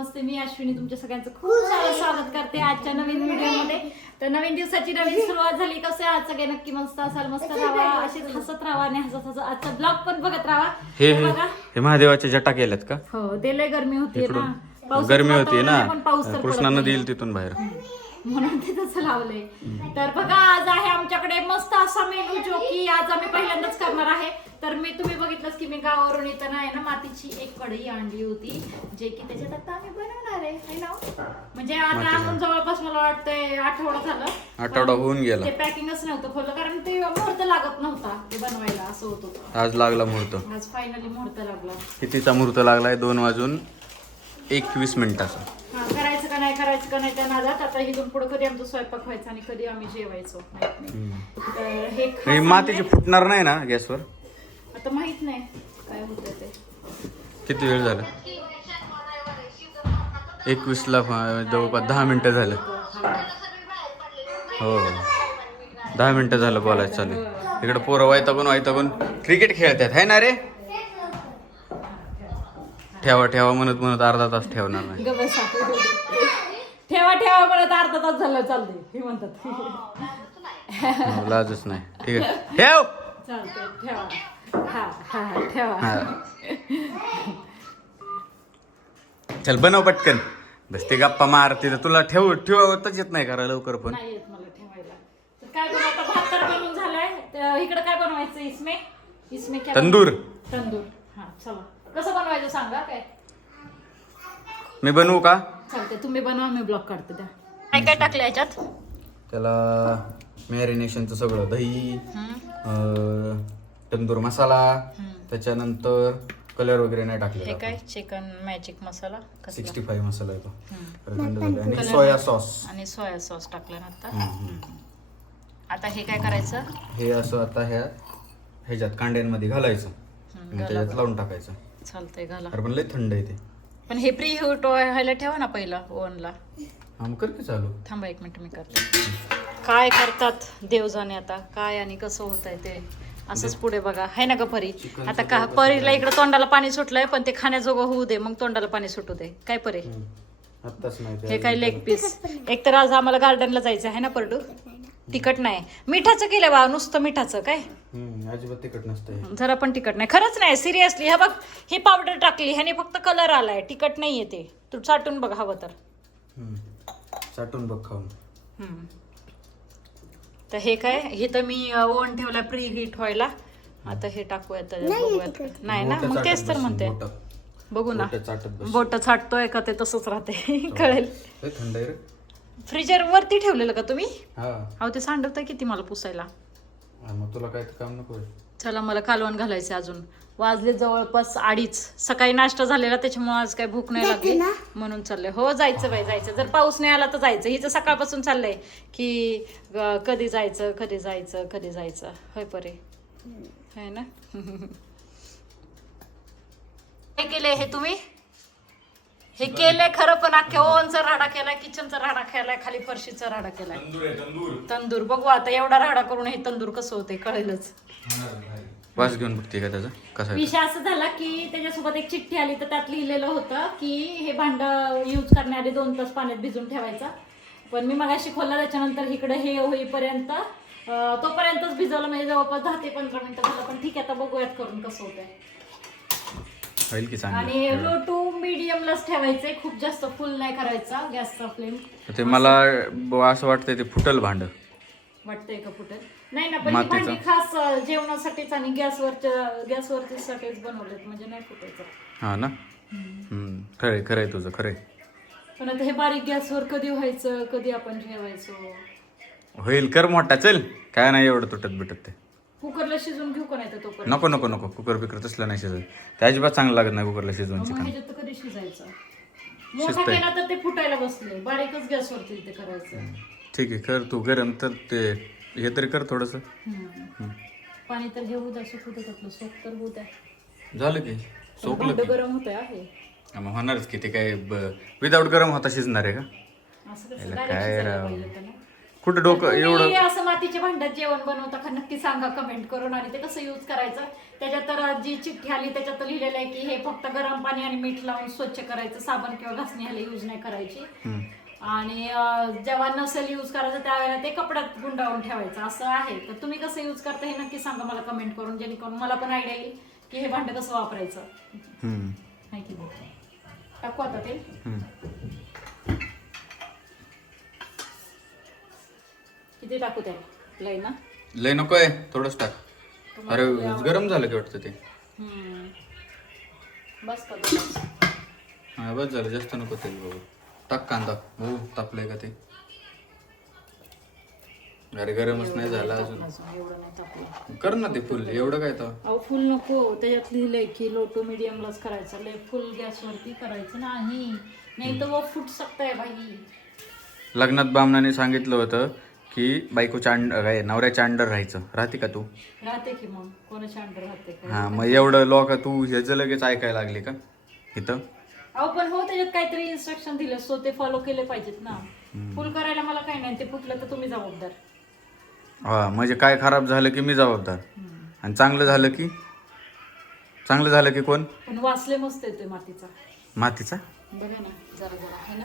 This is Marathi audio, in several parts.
नमस्ते मी अश्विनी तुमच्या सगळ्यांचं खूप सारं स्वागत करते आजच्या नवीन व्हिडिओमध्ये. तर नवीन दिवसाची नवीन सुरुवात झाली कसं आहे आज सगळे नक्की मस्त असाल मस्त राहा. अशीच हसत राहा आणि हसत हसत आजचा ब्लॉग पण बघत राहा. हे हे बघा. हे महादेवाच्या जटा केल्यात का? हो ते लय गरमी होती ना. इकडून पावसाचं गरमी होती वातावरण ना आहे, पण पाऊस तर कृष्णा नदी नाहीये. येईल तिथून बाहेर. म्हणून ते तसं लावलंय. तर बघा आज आहे आमच्याकडे मस्त असा मेनू जो की आज आम्ही पहिल्यांदाच करणार आहे. तर मी तुम्ही बघितलंच की मी गावावरून येताना आहे ना मातीची एक कढई आणली होती जे की त्याच्यात आता आम्ही बनवणार आहे. है ना? म्हणजे आता आणून जवळपास मला वाटतंय आठवडा झालं. आठवडा होऊन गेला. ते पॅकिंगच नव्हतं खोलं कारण ते मुहूर्त लागत नव्हता ते बनवायला असं होत. होतं आज लागला मुहूर्त. आज फायनली मुहूर्त लागला. कितीचा मुहूर्त लागलाय? दोन वाजून एकवीस मिनिटाचा. हा करायचं का नाही करायचं का नाही त्या नादात. आता इथून पुढे कधी आमचा स्वयंपाक व्हायचा आणि कधी आम्ही जेवायचो माहीत नाही. तर हे खास मातीचे आहे. फुटणार नाही ना गॅसवर? आता माहीत नाही काय होतं ते. किती वेळ झाला? एकवीस ला जवळपास दहा मिनिटं झालं. हा. हो. हो दहा मिनिटं झालं बोलायचं चालू इकडे पोरं वायतागून वायतागून. क्रिकेट खेळतात है ना रे? ठेवा ठेवा म्हणत म्हणत अर्धा तास ठेवणार नाही. ग बसा. ठेवा ठेवा म्हणत अर्धा तास झालं चालते हे म्हणतात. हो, लाजच नाही. ठीक आहे. ठेव! चालतंय ठेवा. हा हा हा, ठेवा. हा. चल बनव पटकन. बस ते गप्पा मार तिथं तुला ठेव ठेवतच येत नाही करा लवकर पण. नाही येत मला ठेवायला. तर काय बनव आता? भात तर बनवून झालाय. तर इकडे काय बनवायचं इसमे? इसमे क्या तंदूर. तंदूर. हा चला. कसं बनवायचं सांगा काय? मी बनवू का? चालतंय तुम्ही बनवा मी ब्लॉक काढते त्या. काय काय टाकलं याच्यात? त्याला मॅरिनेशनचं सगळं दही अं, तंदूर मसाला त्याच्यानंतर कलर वगैरे नाही हे टाकले काय चिकन मॅजिक मसाला? कसला? सिक्स्टी फाईव्ह मसाला येतो. आणि सोया सॉस आणि सोया सॉस टाकलं ना आता? आता हे काय करायचं? हे असं आता ह्या ह्याच्यात कांड्यांमध्ये घालायचं. आणि त्याच्यात लावून टाकायचं. चालतंय घाला. अरे पण लय थंड आहे ते. पण हे प्री ह्यूट व्हायला ठेवा ना पहिलं ओव्हनला. मग कर की चालू. थांबा एक मिनिट मी करते. काय करतात देव जाणे आता? काय आणि कसं होत आहे ते? असंच पुढे बघा. आहे ना का परी? आता का परीला इकडे तोंडाला पाणी सुटलंय पण ते खाण्याजोगं होऊ दे मग तोंडाला पाणी सुटू दे. काय परी? आत्ताच नाही हे काय लेग पीस एक तर आज आम्हाला गार्डनला जायचं आहे ना परडू? तिखट नाही. मिठाचं केलं बा नुसतं मिठाचं काय? हम्म, अजिबात तिखट नसतं हे. जरा पण तिखट नाही. खरंच नाही सिरियसली. हा बघ ही पावडर टाकली ह्याने फक्त कलर आलाय. तिखट नाही येते तू चाटून बघ हवं तर. हम्म. चाटून बघ खाऊन. हम्म. तर हे काय हे तर मी ओव्हन ठेवला प्री हीट व्हायला. आता हे टाकूयात नाही ना? मग तेच तर म्हणते. बघू ना. बोटं चाटत बस. बोट छाटतोय का ते तसंच राहते कळेल. थंड आहे रे. फ्रीजर वरती ठेवलेलं का तुम्ही? हा. अहो ते सांडवतंय किती मला पुसायला. मग तुला काय काम नको आहे. चला मला कालवण घालायचं अजून. वाजले जवळपास अडीच. सकाळी नाश्ता झालेला त्याच्यामुळे आज काही भूक नाही लागली. म्हणून चाललंय. हो जायचं बाई जायचं. जर पाऊस नाही आला तर जायचं. हिचं सकाळपासून चाललंय की अं, कधी जायचं कधी जायचं कधी जायचं. होय परे. है ना? काय केलंय हे तुम्ही? हे केलंय खरं पण अख्ख्या ओव्हनचा राडा केलाय किचनचा राडा केलाय खाली फरशीचा राडा केलाय. तंदूर बघू आता एवढा राडा करून हे तंदूर कसं होते कळेलच. वास घेऊन बघते का त्याचा? कसा आहे? विषय असं झाला की त्याच्यासोबत एक चिठ्ठी आली तर त्यात लिहिलेलं होतं की हे भांड यूज करण्याआधी दोन तास पाण्यात भिजून ठेवायचा. पण मी मगाशी खोलला त्याच्यानंतर इकडे हे होईपर्यंत अं, तोपर्यंतच भिजवलं म्हणजे जवळपास दहा ते पंधरा मिनिटं झालं पण ठीक आहे आता बघूयात करून कसं होतंय. होईल की चांगलं? आणि लो टू मिडियमलाच ठेवायचंय. खूप जास्त फुल नाही करायचा गॅसचा फ्लेम ते मला ब- असं वाटतंय ते फुटल भांड. वाटतंय का फुटेल? नाही ना पण ही मातीचं? भांडी खास अं, जेवणासाठीच आणि गॅसवरच्या गॅसवरतीसाठीच बनवलेत. म्हणजे नाही फुटायचं. हा ना? हम्म. खरंय खरंय तुझं खरंय. पण आता हे बारीक गॅसवर कधी व्हायचं कधी आपण जेवायचो होईल कर मोठा चल. काय नाही एवढं तुटत बिटत ते. कुकरला शिजून घेऊ का नाही तर तोपर्यंत? नको नको नको. कुकर बिकर तसलं नाही शिजत. ते अजिबात चांगलं लागत नाही कुकरला शिजवून मग चिकन ह्याच्यात तर कधी शिजायचं? मोठा शिजतंय. केला तर ते फुटायला बसले. बारीकच गॅसवरती ते करायचं. ठीक आहे कर तू गरम तर ते हे तरी कर थोडस. हम्म. पाणी तर घेऊ द्या सोप तर होऊ द्या. झालं की? सोपलं भांड की? गरम होत आहे. हा, मग होणारच की. ते काय विदाऊट गरम होता शिजणार आहे का? असं कसं याला direct काय शिजायला राव. पाहिजे होतं ना. कुठं डोकं तुम्ही एवढं असं मातीच्या भांड्यात जेवण बनवता का नक्की सांगा कमेंट करून आणि ते कसं यूज करायचं. त्याच्यात तर जी चिठ्ठी आली त्याच्यात लिहिलेलं आहे की हे फक्त गरम पाणी आणि मीठ लावून स्वच्छ करायचं साबण किंवा घासणी ह्याला यूज नाही करायची. हम्म. आणि अं, जेव्हा नसेल यूज करायचं त्यावेळेला ते कपड्यात गुंडाळून ठेवायचं. असं आहे. तर तुम्ही कसं यूज करता हे नक्की सांगा मला कमेंट करून जेणेकरून मला पण आयडिया येईल की हे भांडं कसं वापरायचं. हम्म. आहे की नाही? टाकू आता ते. हम्म. किती टाकू त्याला? लय ना? लय नको आहे थोडंच टाक. अरे गरम झालं की वाटतं ते. हम्म. बस का बस. हा बस झालं जास्त नको तेल बाबा. टाक कांदा. हो तापलंय का ते? अरे गरमच नाही झाला अजून. अजून एवढं नाही टाकलं कर ना ते फुल एवढं काय तर. अहो फुल नको. त्याच्यात लिहिलंय की लो टू मिडियमलाच करायचं. लय फुल गॅसवरती करायचं नाही. नाही तर वो फुट सकताय बाई. लग्नात बामणाने सांगितलं होतं की बायकोच्या अंड काय नवऱ्याच्या अंडर राहायचं. राहते का तू? राहते की मग. कोणाच्या अंडर राहते का? हा मग एवढं लोक तू ह्याचं लगेच ऐकायला लागली का? इथं? अहो पण हो त्याच्यात काहीतरी इन्स्ट्रक्शन दिले. सो ते फॉलो केले पाहिजेत ना. फुल करायला मला काही नाही. ते फुटलं तर तुम्ही जबाबदार. हा म्हणजे काय खराब झालं की मी जबाबदार? आणि चांगलं झालं की? चांगलं झालं की कोण? पण वाचले मस्त येतोय मातीचा. मातीचा? बघा ना जरा जरा आहे ना?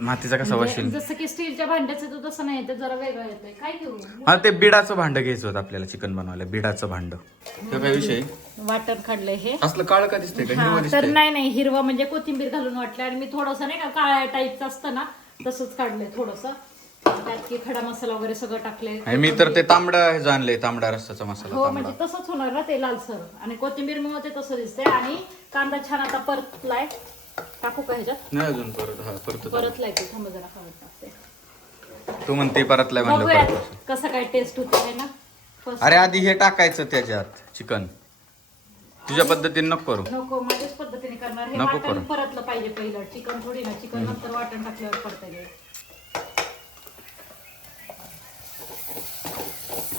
मातीचा कसा म्हणजे वाशील? जसं की स्टीलच्या भांड्याचं तो तसं नाही येते जरा वेगळं येतंय. काय घेऊ? हा ते बिडाचं भांड घ्यायचं होतं आपल्याला चिकन बनवायला बिडाचं भांड. तो काय विषय? वाटण काढलंय हे. असलं काळ का दिसतंय का? हा, तर दिसतंय. नाही नाही हिरवा म्हणजे कोथिंबीर घालून वाटलं आणि मी थोडस नाही का काळ्या टाईपचं असतं ना तसंच काढलंय थोडस. त्यात की खडा मसाला वगैरे सगळं टाकले आणि मी तर ते तांबडा हे जाणलंय तांबडा रस्साचा मसाला हो तांबडा. म्हणजे तसंच होणार ना ते लालसर. आणि कोथिंबीर मुळे ते तसं दिसतंय. आणि कांदा छान आता परतलाय. टाकू का ह्याच्यात? नाही अजून परत हा परत थांबा जरा टाकते तू म्हणते परतलाय म्हणलं बघूयात परत कसं काय टेस्ट होते आहे ना. अरे आधी हे टाकायचं त्याच्यात चिकन. तुझ्या पद्धतीने नको करू. नको माझ्याच पद्धतीने करणार. हे नको वाटण करू. परतलं पाहिजे पहिलं. चिकन थोडी ना चिकन नंतर वाटण टाकल्यावर परत येईल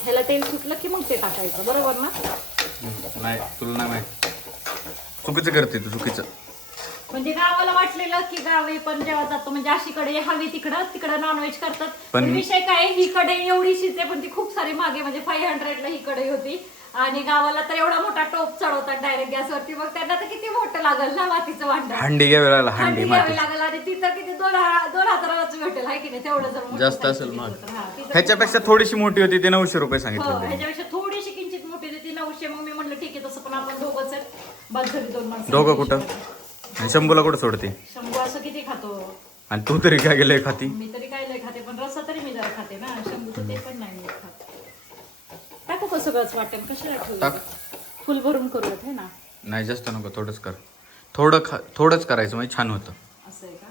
ह्याला तेल सुटलं की मग ते टाकायचं बरोबर ना? नाही तुला नाही माहीत. चुकीचं करते तू चुकीचं. म्हणजे गावाला वाटलेलं की गावी पण जेव्हा जातो म्हणजे अशीकडे हवी तिकडं तिकडं नॉनव्हेज करतात. पण- विषय काय ही कडे एवढीशीच आहे पण ती खूप सारी मागे म्हणजे फाईव्ह हंड्रेडला ही कडे होती. आणि गावाला तर एवढा मोठा टोप चढवतात डायरेक्ट गॅसवरती मग त्यांना तर किती मोठं लागल ना मातीचं भांड. हंडी घ्यावी लागला हंडी घ्यावी लागेल. आणि ती तर किती दोन दोन हजारालाच भेटेल आहे की नाही? तेवढं जर जास्त असेल मग ह्याच्यापेक्षा थोडीशी मोठी होती ते नऊशे रुपये हो सांगितले. ह्याच्यापेक्षा थोडीशी किंचित मोठी होती ती नऊशे. मग मी म्हणलं ठीक आहे तसं पण आपण दोघंच बस दोन माणसं. दोघं कुठं? आणि शंभूला कुठं सोडते? शंभू असं किती खातो? आणि तू तरी काय गेलंय खाती? मी तरी काय लय खाते पण रस्सा तरी मी जरा खाते ना. शंभूचं ते पण नाही मी खात. टाकू का सगळंच वाटण? कशाला टाक. ठेवू फुल भरून करूयात हे ना? नाही जास्त नको थोडंच कर. थोडं खा थोडंच करायचं म्हणजे छान होतं. असं आहे का.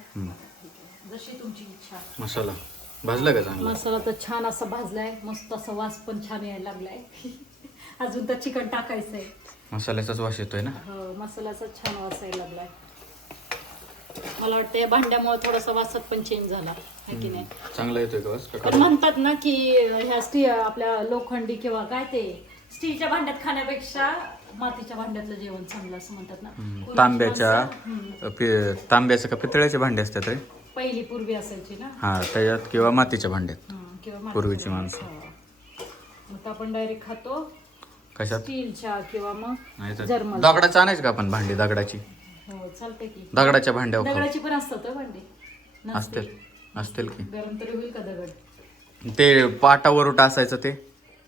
ठीक आहे. जशी तुमची इच्छा. मसाला. भाजला का चांगला? मसाला तर छान असा भाजलाय. मस्त असा वास पण छान यायला लागलाय. अजून तर चिकन टाकायचंय. मसाल्याचाच वास येतोय ना? हो मसाल्याचा छान वास यायला लागलाय. मला वाटतं या भांड्यामुळे थोडासा वासात पण चेंज झाला. है की नाही? चांगला येतोय का वास? का पण म्हणतात ना की ह्या स्टी आपल्या लोखंडी किंवा काय ते स्टीलच्या भांड्यात खाण्यापेक्षा मातीच्या भांड्यातलं जेवण चांगलं असं म्हणतात ना. तांब्याच्या माणसं, हम्म, पि- तांब्याचे का पितळ्याचे भांडे असतात रे? पहिली पूर्वी असायची ना. हा त्याच्यात किंवा मातीच्या भांड्यात. हम्म, किंवा मातीच्या पूर्वीची भांड्यात. माणसं. हो. मग आपण डायरेक्ट खातो. कशात? स्टीलच्या किंवा मग नाही तर जर्मल दगडाचं आणायचं का आपण भांडी दगडाची? हो की. दगडाच्या भांड्यावर खाऊ. दगडाची पण असतात हं भांडी. नसते. असतील असतील की. गरम तरी होईल का दगड? ते पाटावर असायचं ते.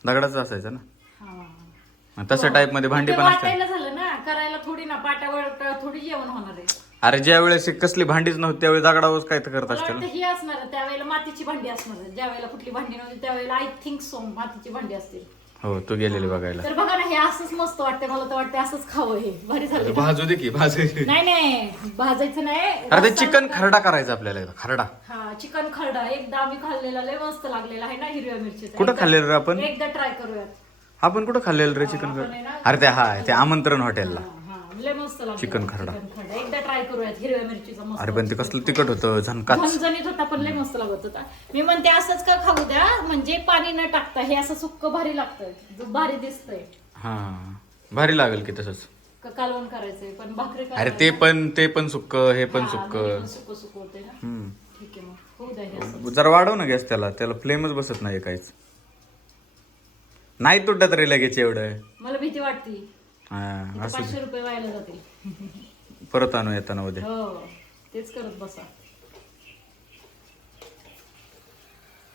दगडाचं असायचं ना. हा. तसं टाईपमध्ये भांडी ते पण असतात. वाटायला झालं ना करायला थोडी ना पाटावर थोडी जेवण होणार आहे. अरे ज्या वेळेस कसली भांडीच नव्हती त्यावेळी दगडावर काय तर करत मला असतील वाटतं ही असणार आहे, त्यावेळेला मातीची भांडी असणार. आहे. ज्या वेळेला कुठली भांडी नव्हती त्यावेळेला आय थिंक सो मातीची भांडी असतील. हो तू गेलेली बघायला. तर बघा ना हे असंच मस्त वाटते मला तर वाटते असंच खावं हे. भारी झालं. भाजू दे की भाजू नाही नाही. भाजायचं नाही. अरे ते चिकन खरडा करायचा आपल्याला एकदा, खरडा. हा चिकन खरडा. एकदा आम्ही खाल्लेला लय मस्त लागलेला आहे ना हिरव्या मिरचीचा. कुठं खाल्लेलं रे आपण? एकदा ट्राय करूयात. आपण कुठं खाल्लेलं रे चिकन खरडा? अरे ते हा ते आमंत्रण हॉटेलला. लय मस्त लागलं चिकन खरडा. एकदा ट्राय करूयात हिरव्या मिरचीचा मस्त अरे पण ते कसलं तिखट होतं? झणकाच झणझणीत होता पण लय मस्त लागत होता. मी म्हणते असंच का खाऊ द्या? म्हणजे पाणी न टाकता हे असं सुक्क भारी लागतं भारी दिसतंय. हा. भारी लागेल की तसंच. का कालवण करायचंय पण भाकरी अरे ते पण ते पण सुक्क हे पण सुक्क. सुक्क सुक्क होते ना. हम्म. ठीक ठीक आहे मग. होऊ द्या हे असं. जरा वाढव ना गॅस त्याला. त्याला फ्लेमच बसत नाही काहीच. नाही तुटत रे लगेच एवढं. मला भीती वाटते. हा, असं पाचशे रुपये व्हायला जातील परत आणू येताना उद्या. हो तेच करत बसा.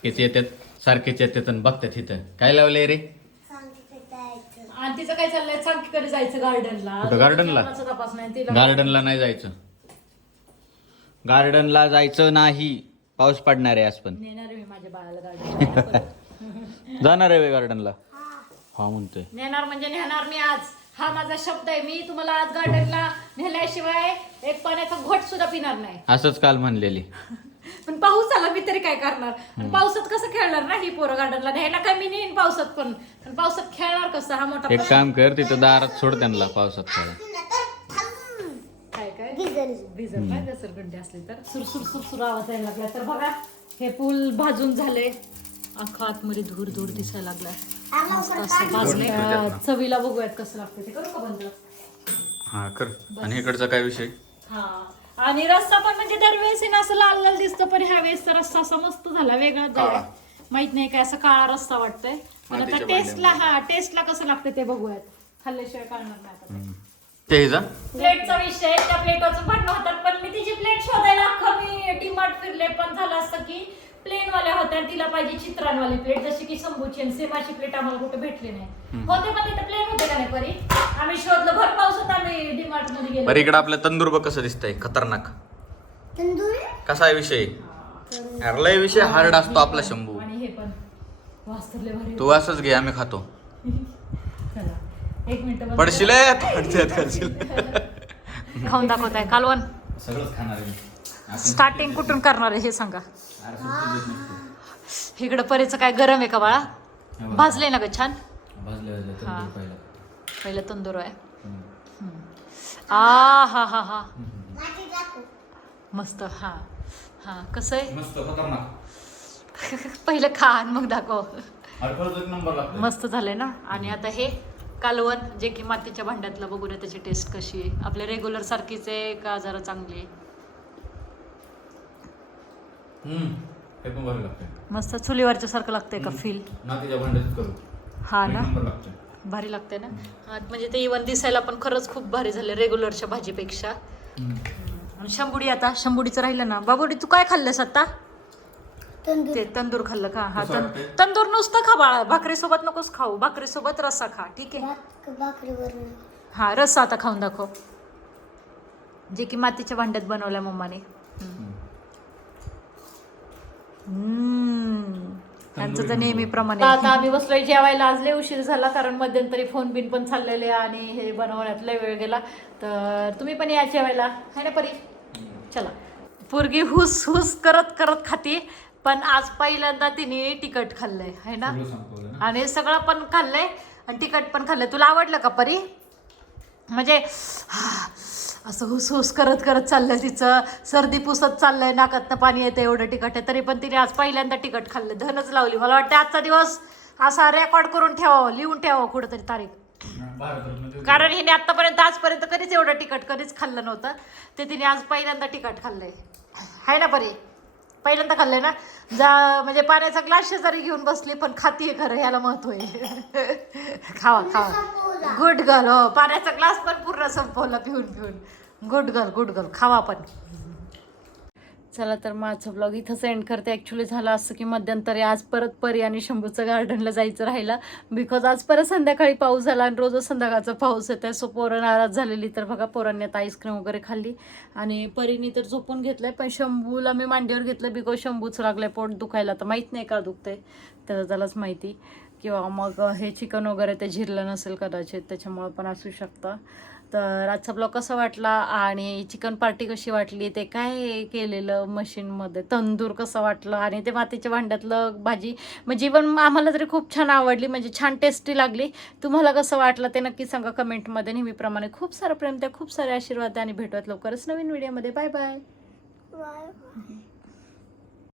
येते येतात सारखेच येतात आणि बघतात इथं. काय लावलंय रे? आणि तिचं काय चाललंय? सांगीकडे जायचं गार्डनला. कुठं gardenला? तपास नाही तिला गार्डनला नाही जायचं. गार्डनला जायचं नाही. पाऊस पडणार आहे आज पण. नेणार आहे मी माझ्या बाळाला गार्डन जाणार आहे गार्डनला? हा म्हणतोय. नेणार म्हणजे नेणार मी आज. हा माझा शब्द आहे. मी तुम्हाला आज गार्डनला नेल्याशिवाय एक पाण्याचा घोट सुद्धा पिणार नाही. असंच काल म्हणलेली. पण पाऊस आला मी तरी काय करणार? आणि पावसात कसं खेळणार ना ही पोरं गार्डनला न्यायला काय मी नेईन पावसात पण. पण पावसात खेळणार कसं? हा मोठा एक काम कर तिथं दारात सोड त्यांना पावसात खेळा काय काय? भिजल काय घसरगंडी असली तर. सुरसुर सुरसुर आवाज यायला लागला. तर बघा हे पूल भाजून झाले अख्खा आतमध्ये धूर धूर दिसायला लागलाय. मस्त असं चवीला बघूयात कसं लागतं ते. करू का बंद? हा कर. आणि इकडचा काय विषय? हा. आणि रस्सा पण म्हणजे दरवेळेस ना असं लाल लाल दिसतं पण ह्या वेळेस रस्सा असा मस्त झाला वेगळाच झाला. माहीत नाही काय असं काळा रस्सा वाटतंय. पण आता मातीच्या टेस्टला हा टेस्टला कसं लागतं ते बघूयात. खाल्ल्याशिवाय कळणार नाही आता. ते. जा. प्लेटचा विषय त्या प्लेटवरचं भांडणं होतात पण मी तिची प्लेट शोधायला अख्खा मी डीमार्ट फिरले पण झालं असतं की प्लेन वाल्या होत्या तिला पाहिजे चित्रांवाली प्लेट जशी की शंभूची आणि सेमाची प्लेट आम्हाला कुठे भेटली नाही. होते पण तिथे प्लेन होते का नाही परी? आम्ही शोधलं भर पावसात आम्ही डीमार्टमध्ये गेलो. बरं इकडं आपलं तंदूर बघ कसं दिसतंय खतरनाक. कसा आहे विषय? अरे लय विषय हार्ड असतो आपला शंभू. आणि हे पण. वास्तवले भारी तू असंच घे आम्ही खातो. चला एक मिनिट बंद पडशील. खाऊन दाखवताय कालवण. सगळंच खाणार आहे स्टार्टिंग कुठून करणार आहे हे सांगा. इकडं परीचं काय गरम आहे का बाळा? भाजले ना. ग छान? हा. पहिलं. तंदूर आहे आ हा हा हा. मस्त हा. हा कसं आहे? पहिलं खा आणि मग दाखव. अरे परत एक नंबर लागतो मस्त झालंय ना? आणि आता हे कालवण जे की मातीच्या भांड्यातलं बघूया त्याची टेस्ट कशी आहे? आपल्या रेग्युलर सारखीच आहे का जरा चांगली आहे? ते पण मस्त चुलीवरच्या सारखं लागतंय का फील नातीच्या भांड्यात करू. हा ना? नंबर भारी लागते ना? हा, म्हणजे ते इवन दिसायला पण खरंच खूप भारी झाले रेग्युलरच्या भाजीपेक्षा. आणि शंभुडी आता शंभुडीचं राहिलं ना. बाबुडी तू काय खाल्लंस आता? ते तंदूर खाल्लं का? हा कसं तं- वाटतंय? तंदूर नुसतं खा बाळा. भाकरीसोबत नकोस खाऊ. भाकरीसोबत रस्सा खा. ठीक आहे? हा रस्सा आता खाऊन दाखव. जे की मातीच्या भांड्यात बनवल्या मम्माने. त्यांचं तर नेहमीप्रमाणे आता आम्ही बसलोय जेवायला आज लय उशीर झाला कारण मध्यंतरी फोन बिन पण चाललेले आणि हे बनवण्यात लय वेळ गेला. तर तुम्ही पण या जेवायला. है ना परी? चला. पोरगी हुस हुस करत करत खाते पण आज पहिल्यांदा तिने तिखट खाल्लंय है ना? आणि सगळं पण खाल्लंय आणि तिखट पण खाल्लंय. तुला आवडलं का परी? म्हणजे असं हुसहुस करत करत चाललंय तिचं. सर्दी पुसत चाललंय नाकातनं पाणी येतं एवढं तिखट आहे. तरी पण तिने आज पहिल्यांदा तिखट खाल्लं. धनच लावली. मला वाटतं आजचा दिवस असा रेकॉर्ड करून ठेवावं लिहून ठेवावं कुठंतरी तारीख. कारण हिने आतापर्यंत आजपर्यंत कधीच एवढं तिखट कधीच खाल्लं नव्हतं. ते तिने आज पहिल्यांदा तिखट खाल्लंय. आहे ना परी? पहिल्यांदा खाल्लंय ना? जा म्हणजे पाण्याचा ग्लास शेजारी घेऊन बसली पण खातीये खरं ह्याला महत्त्व आहे. खावा खावा. गुड गर्ल हो. पाण्याचा ग्लास पण पूर्ण संपवला पिऊन पिऊन. गुड गर्ल गुड गर्ल खावा पण. चला तर माझं ब्लॉग इथंच एंड करते. ॲक्च्युली झालं असं की मध्यंतरी आज परत परी आणि शंभूचं गार्डनला जायचं राहिलं. बिकॉज आज परत संध्याकाळी पाऊस झाला आणि रोजच संध्याकाळचा पाऊस येतो सो पोरं नाराज झालेली. तर बघा पोरांनी आता आईस्क्रीम वगैरे खाल्ली. आणि परीने तर झोपून घेतलं आहे पण शंभूला मी मांडीवर घेतलं बिकॉज शंभूच लागलं आहे पोट दुखायला. तर माहीत नाही का दुखतंय. त्यालाच माहिती. किंवा मग हे चिकन वगैरे ते झिरलं नसेल कदाचित त्याच्यामुळं पण असू शकतं. तर आजचा ब्लॉग कसा वाटला आणि चिकन पार्टी कशी वाटली ते काय केलेलं मशीनमध्ये तंदूर कसं वाटलं आणि ते मातीच्या भांड्यातलं भाजी म्हणजे इवन आम्हाला तरी खूप छान आवडली म्हणजे छान टेस्टी लागली. तुम्हाला कसं वाटलं ते नक्की सांगा कमेंटमध्ये. नेहमीप्रमाणे खूप सारं प्रेम त्या खूप सारे आशीर्वाद आणि भेटूयात लवकरच नवीन व्हिडिओमध्ये. Bye bye.